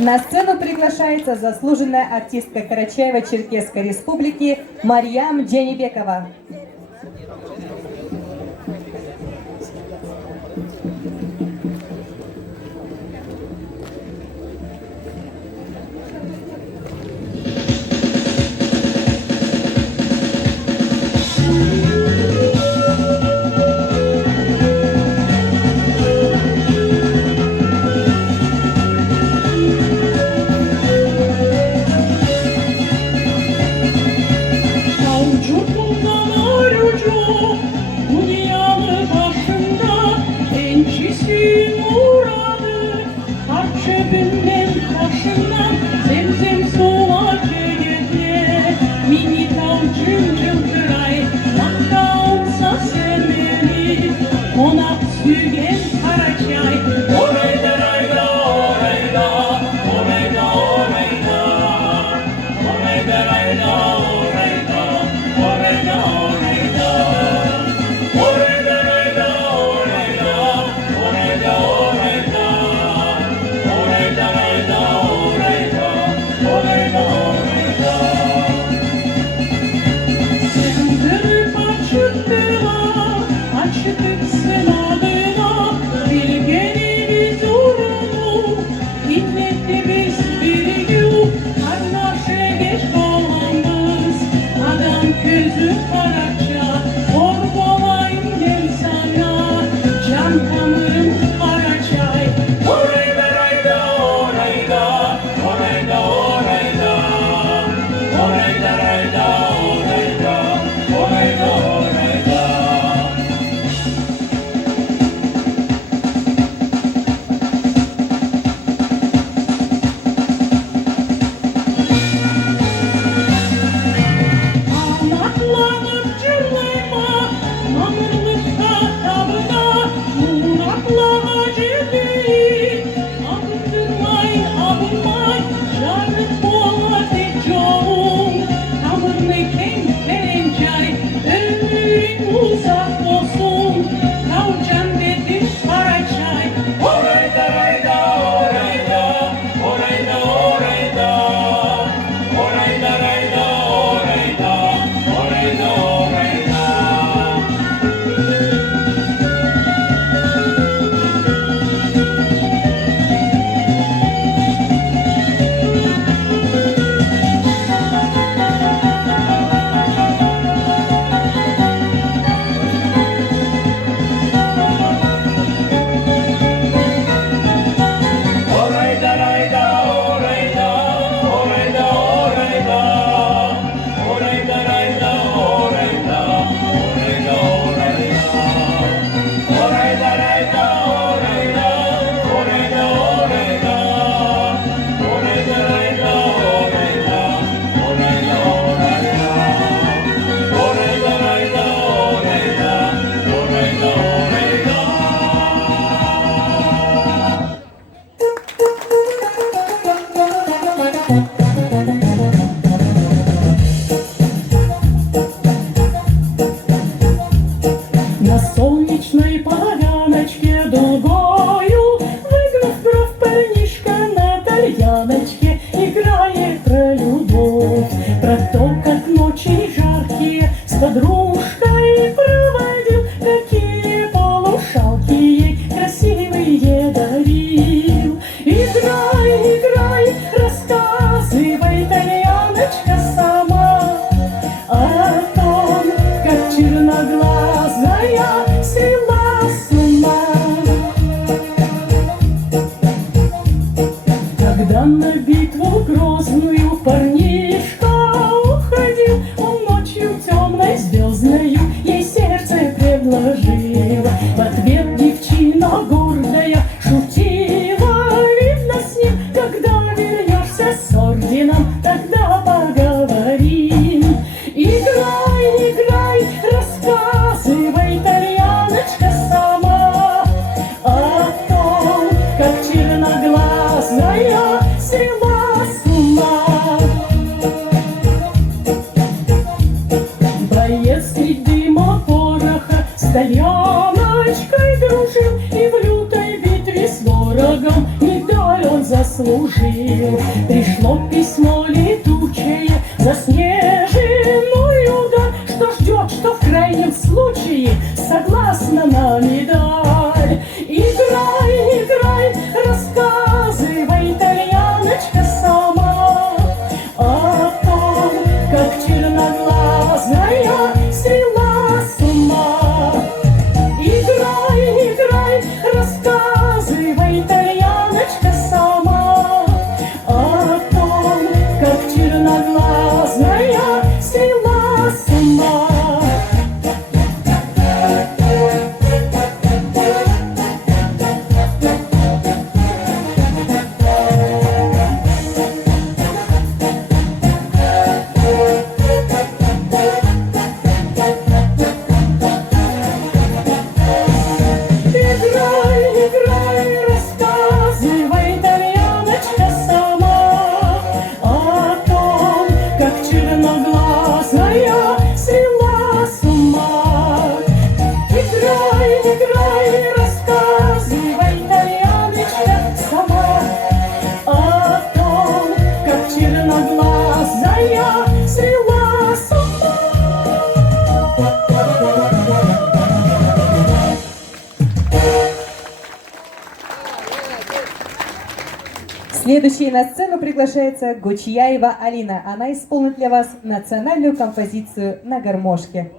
На сцену приглашается заслуженная артистка Карачаево-Черкесской республики Марьям Дженибекова. На солнечной поляночке дугою, выгнув бровь, парнишка на тальяночке играет про любовь, про то, как ночи жаркие с подружкой проводил, какие полушалки ей красивые дарил. Играй, играй, рассказывай, тальяночка, сама о том, как черноглазая свела с ума. Когда на битву грозную парнишка уходил, он ночью темной звездною ей сердце предложил. В ответ девчина гордая шутила: видно, с ним, когда вернешься с орденом, тогда поговорим. Играй, играй, рассказывай, тальяночка, сама о том, как черноглазая свела с ума. Боец средь дыма пороха с тальяночкой дружил, и в лютой битве с ворогом медаль он заслужил. жил. Пришло письмо летучее, заснеженную даль, что ждет, что в крайнем случае согласна на медаль. Играй, играй, рассказывай, итальяночка, сама о том, как черноглазая свела с ума. Играй, играй, рассказывай, итальяночка, сама о том, как черноглазая свела с ума. Играй, играй, рассказывай, итальяночка, сама о том, как черноглазая свела с ума. Играй, играй, рассказывай, итальяночка, сама о том, как черноглазая свела с ума. Следующей на сцену приглашается Гучьяева Алина. Она исполнит для вас национальную композицию на гармошке.